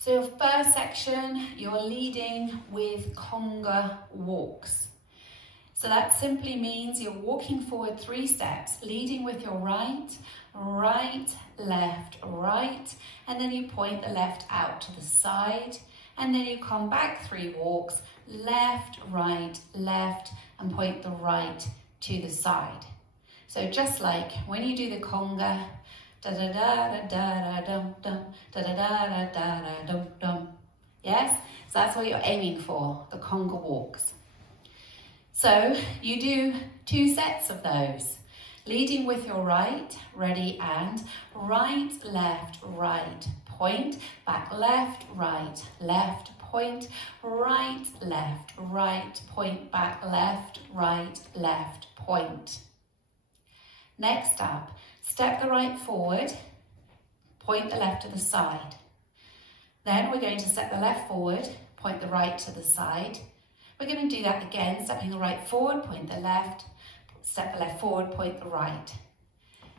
So your first section, you're leading with conga walks. So that simply means you're walking forward 3 steps, leading with your right, right, left, right, and then you point the left out to the side, and then you come back 3 walks, left, left, and point the right to the side. So just like when you do the conga, da da da da da da dum dum, da da da da da da dum dum. Yes? So that's what you're aiming for, the conga walks. So you do 2 sets of those. Leading with your right, ready, and right, left, right, point, back, left, point, right, left, point, back, left, point. Next up, step the right forward, point the left to the side. Then we're going to step the left forward, point the right to the side. We're going to do that again, stepping the right forward, point the left, step the left forward, point the right.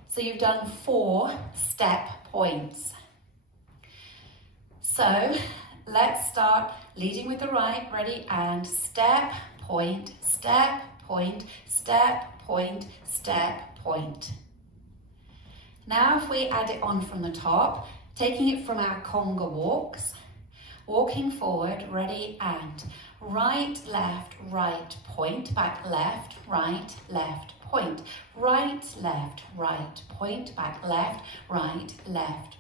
So you've done 4 step points. So let's start leading with the right, ready, and step, point, step, point, step, point, step, point. Now if we add it on from the top, taking it from our conga walks, walking forward, ready, and right, left, point, back, left, point, right, left, point, back, left,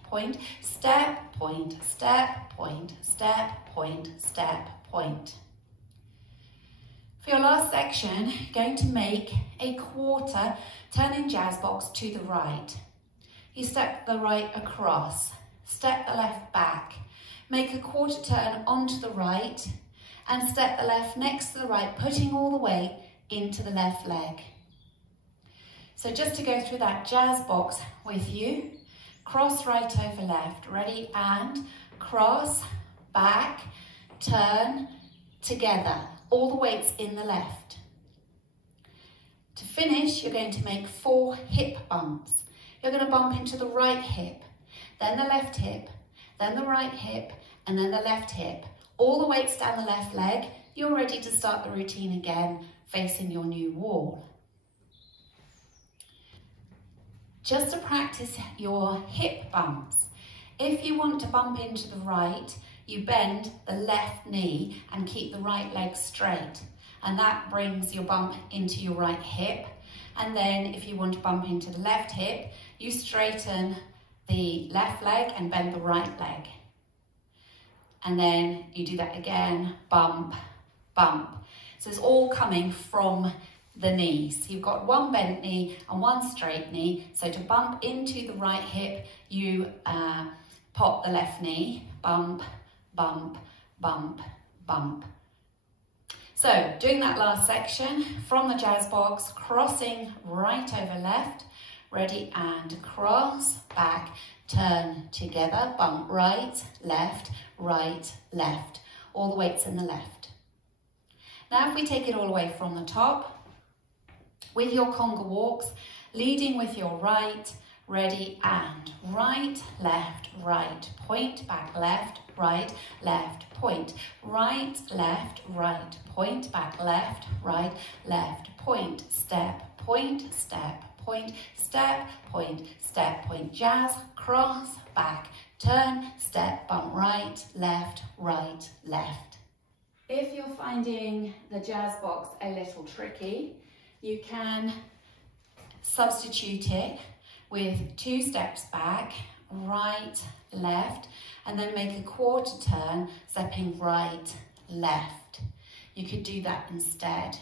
point, step, point, step, point, step, point, step, point. For your last section, you're going to make a quarter turning jazz box to the right. You step the right across, step the left back, make a quarter turn onto the right, and step the left next to the right, putting all the weight into the left leg. So just to go through that jazz box with you, cross right over left, ready, and cross, back, turn, together, all the weights in the left. To finish, you're going to make 4 hip bumps. You're going to bump into the right hip, then the left hip, then the right hip, and then the left hip. All the weights down the left leg. You're ready to start the routine again, facing your new wall. Just to practice your hip bumps, if you want to bump into the right, you bend the left knee and keep the right leg straight. And that brings your bump into your right hip. And then if you want to bump into the left hip, you straighten the left leg and bend the right leg. And then you do that again, bump, bump. So it's all coming from the knees. You've got 1 bent knee and 1 straight knee. So to bump into the right hip, you pop the left knee, bump, bump, bump, bump. So doing that last section from the jazz box, crossing right over left, ready, and cross, back, turn, together, bump, right, left, all the weights in the left. Now if we take it all the way from the top, with your conga walks, leading with your right, ready, and right, left, point, back, left, point, right, point, back, left, point, step, point, step, point, step, point, step, point, jazz, cross, back, turn, step, bump, right, left. If you're finding the jazz box a little tricky, you can substitute it with 2 steps back, right, left, and then make a quarter turn, stepping right, left. You could do that instead.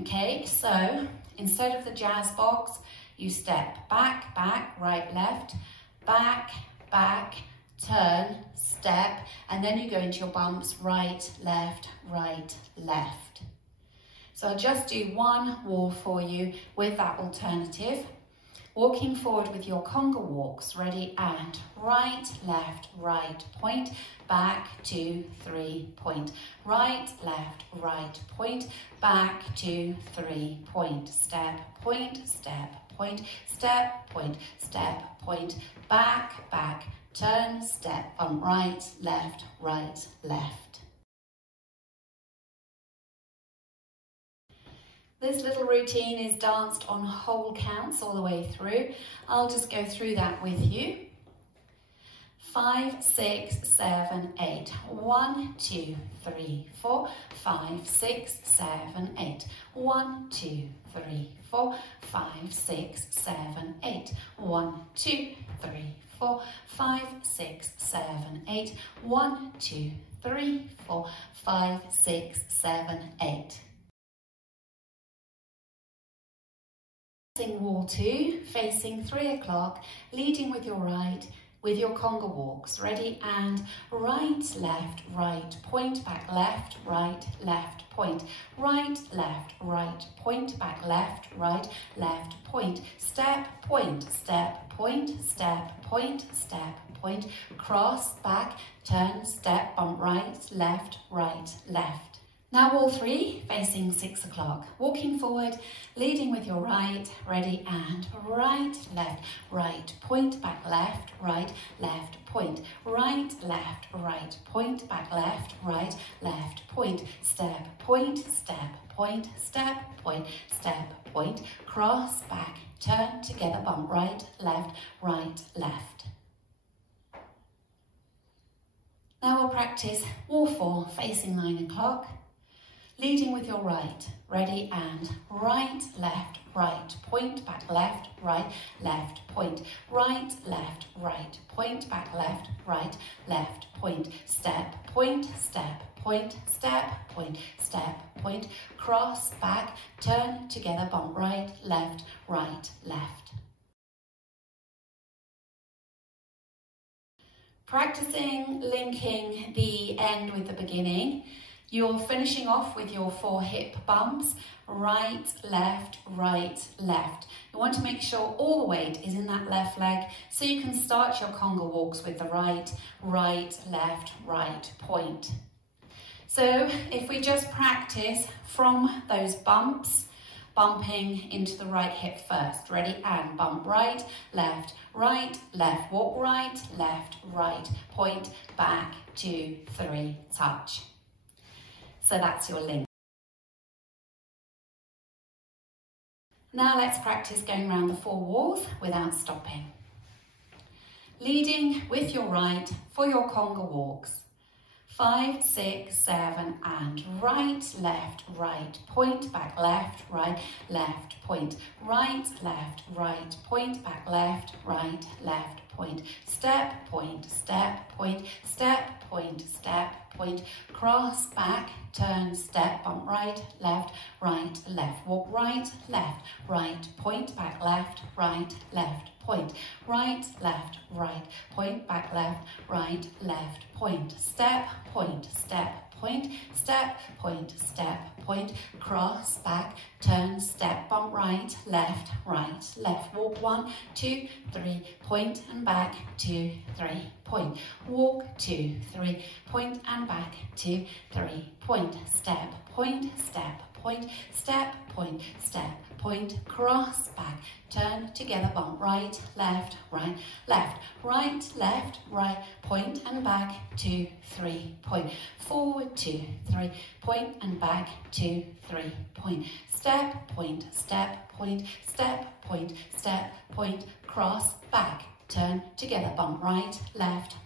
Okay, so instead of the jazz box, you step back, right, left, back, turn, step, and then you go into your bumps, right, left. So I'll just do 1 wall for you with that alternative. Walking forward with your conga walks, ready, and right, left, point, back, 2, 3, point, right, left, point, back, 2, 3, point, step, point, step, point, step, point, step, point, back, turn, step, bump right, left, left. This little routine is danced on whole counts all the way through. I'll just go through that with you. 5, 6, 7, 8. 1, 2, 3, 4. 5, 6, 7, 8. 1, 2, 3, 4. 5, 6, 7, 8. 1, 2, 3, 4. 5, 6, 7, 8. 1, 2, 3, 4. 5, 6, 7, 8. Wall 2, facing 3 o'clock, leading with your right, with your conga walks. Ready? And right, left, point, back, left, point. Right, left, point, back, left, point. Step, point, step, point, step, point, step, point. Cross, back, turn, step, bump right, left. Now all 3 facing 6 o'clock. Walking forward, leading with your right, ready, and right, point, back, left, point. Right, point, back, left, point. Step, point, step, point, step, point, step, point. Cross, back, turn, together, bump right, left. Now we'll practice wall 4 facing 9 o'clock. Leading with your right, ready, and right, point, back, left, point. Right, point, back, left, point. Step, point, step, point, step, point, step, point. Cross, back, turn, together, bump right, left. Practicing linking the end with the beginning. You're finishing off with your 4 hip bumps, right, left. You want to make sure all the weight is in that left leg so you can start your conga walks with the right, left, point. So if we just practice from those bumps, bumping into the right hip first. Ready? And bump right, left, walk right, left, point, back, 2, 3, touch. So that's your link. Now let's practice going around the 4 walls without stopping. Leading with your right for your conga walks. 5, 6, 7, and right, left, point, back, left, point. Right, point, back, left, point. Step, point, step, point, step, point, step, point. Cross, back, turn, step, bump right, left. Walk right, left, point, back, left, point. Right, point, back, left, point. Step, point, step, point, step, point, step, point. Cross, back, turn, step, bump right, left. Walk 1, 2, 3, point and back, 2, 3, point. Walk 2, 3, point and back, 2, 3, point. Step, point, step, point, step, point, step, point. Cross, back, turn, together, bump right, left, right, point and back, 2, 3, point. Forward, 2, 3, point and back, 2, 3, point. Step, point, step, point, step, point, step, point. Cross, back, turn, together, bump right, left.